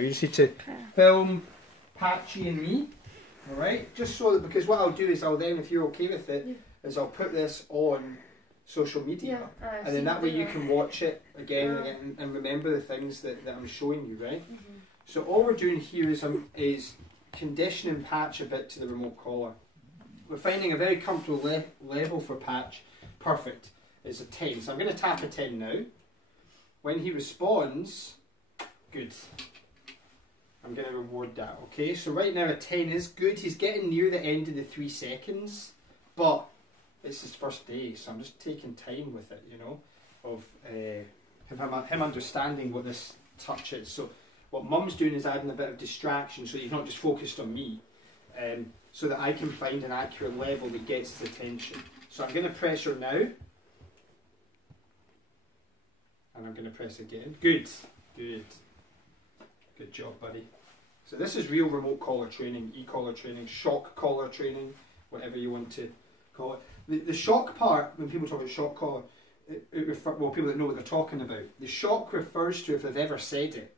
You just need to film Patchy and me, alright? Just so that, because what I'll do is I'll then, if you're okay with it, is I'll put this on social media, and then that way you can watch it again and again and remember the things that I'm showing you, right? So all we're doing here is conditioning Patch a bit to the remote collar. We're finding a very comfortable level for Patch. Perfect. It's a 10. So I'm going to tap a 10 now. When he responds, good. I'm going to reward that, okay? So right now a 10 is good. He's getting near the end of the 3 seconds, but it's his first day, so I'm just taking time with it, you know, of him understanding what this touch is. So what Mum's doing is adding a bit of distraction so he's not just focused on me, so that I can find an accurate level that gets his attention. So I'm going to pressure now, and I'm going to press again. Good, good. Good job, buddy. So this is real remote collar training, e-collar training, shock collar training, whatever you want to call it. The shock part, when people talk about shock collar, well, people that know what they're talking about, the shock refers to if they've ever said it.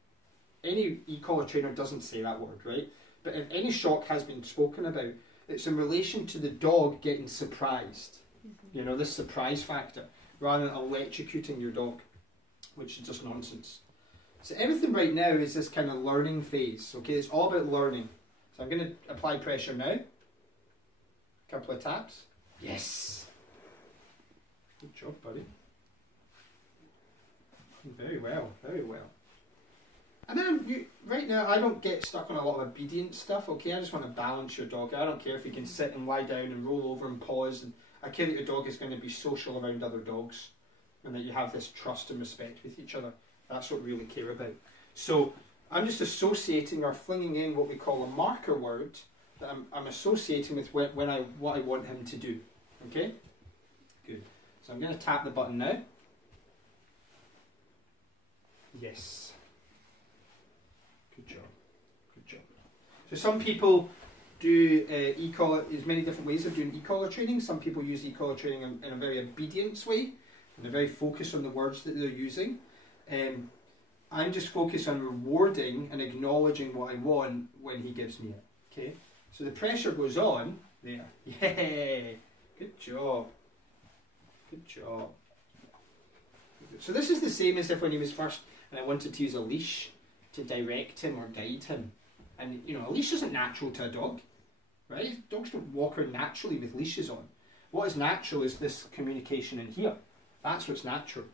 Any e-collar trainer doesn't say that word, right? But if any shock has been spoken about, it's in relation to the dog getting surprised. You know, this surprise factor, rather than electrocuting your dog, which is just nonsense. So everything right now is this kind of learning phase, okay? It's all about learning. So I'm going to apply pressure now. Couple of taps. Yes. Good job, buddy. Very well, very well. And then, right now, I don't get stuck on a lot of obedience stuff, okay? I just want to balance your dog. I don't care if you can sit and lie down and roll over and pause. And I care that your dog is going to be social around other dogs and that you have this trust and respect with each other. That's what we really care about. So I'm just associating or flinging in what we call a marker word that I'm associating with what I want him to do. Okay? Good. So I'm going to tap the button now. Yes. Good job. Good job. So some people do e-collar, there's many different ways of doing e-collar training. Some people use e-collar training in a very obedience way, and they're very focused on the words that they're using. I'm just focused on rewarding and acknowledging what I want when he gives me it. Okay, so the pressure goes on there. Yay! Good job. Good job. So this is the same as if when he was first, and I wanted to use a leash to direct him or guide him. And you know, a leash isn't natural to a dog, right? Dogs don't walk around naturally with leashes on. What is natural is this communication in here. That's what's natural.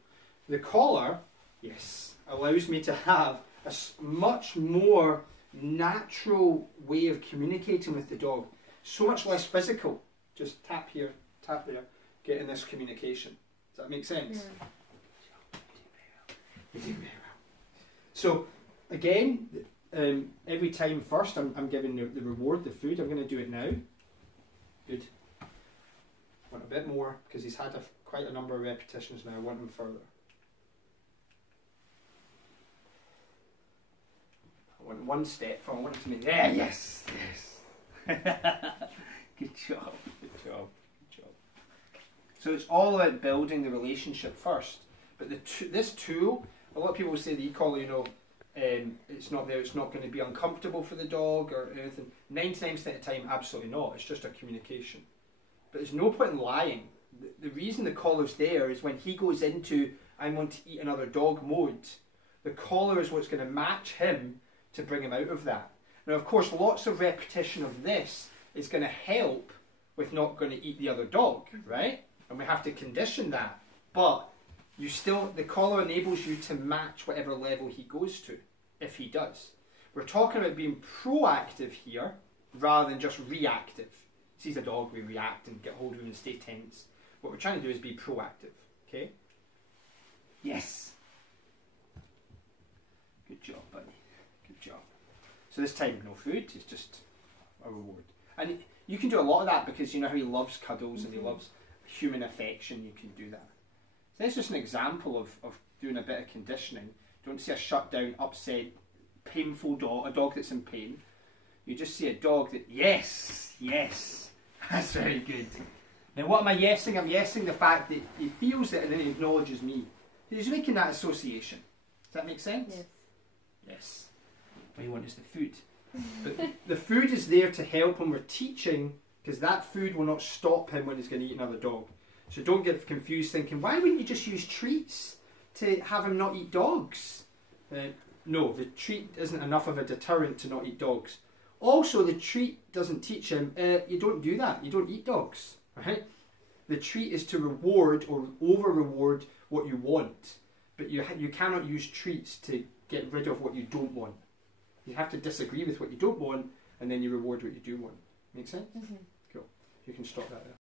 The collar, yes, allows me to have a much more natural way of communicating with the dog. So much less physical. Just tap here, tap there, getting this communication. Does that make sense? Yeah. You're doing very well. So, again, every time first I'm giving the reward, the food. I'm going to do it now. Good. Want a bit more, because he's had quite a number of repetitions now. I want him further. I want one step from, I want him to make, yeah, yes, yes. Good job, good job, good job. So it's all about building the relationship first. But this tool, a lot of people say the e-collar, you know, it's not there, it's not going to be uncomfortable for the dog or anything. 99% of the time, absolutely not. It's just a communication. But there's no point in lying. The reason the collar's there is when he goes into I want to eat another dog mode, the collar is what's going to match him to bring him out of that. Now, of course, lots of repetition of this is going to help with not going to eat the other dog, right? And we have to condition that. But you still, the collar enables you to match whatever level he goes to, if he does. We're talking about being proactive here rather than just reactive. Sees a dog, we react and get hold of him and stay tense. What we're trying to do is be proactive, okay? Yes. Good job, buddy. Good job. So this time, no food, it's just a reward. And you can do a lot of that because you know how he loves cuddles and he loves human affection, you can do that. So that's just an example of doing a bit of conditioning. Don't see a shut down, upset, painful dog, a dog that's in pain. You just see a dog that, yes, yes, that's very good. Now what am I yesing? I'm yesing the fact that he feels it and then he acknowledges me. He's making that association. Does that make sense? Yes. Yes. What you want is the food. But the food is there to help him with teaching, because that food will not stop him when he's going to eat another dog. So don't get confused thinking, why wouldn't you just use treats to have him not eat dogs? No, the treat isn't enough of a deterrent to not eat dogs. Also, the treat doesn't teach him, you don't do that, you don't eat dogs. Right? The treat is to reward or over-reward what you want. But you cannot use treats to get rid of what you don't want. You have to disagree with what you don't want, and then you reward what you do want. Make sense? Mm-hmm. Cool. You can stop that there.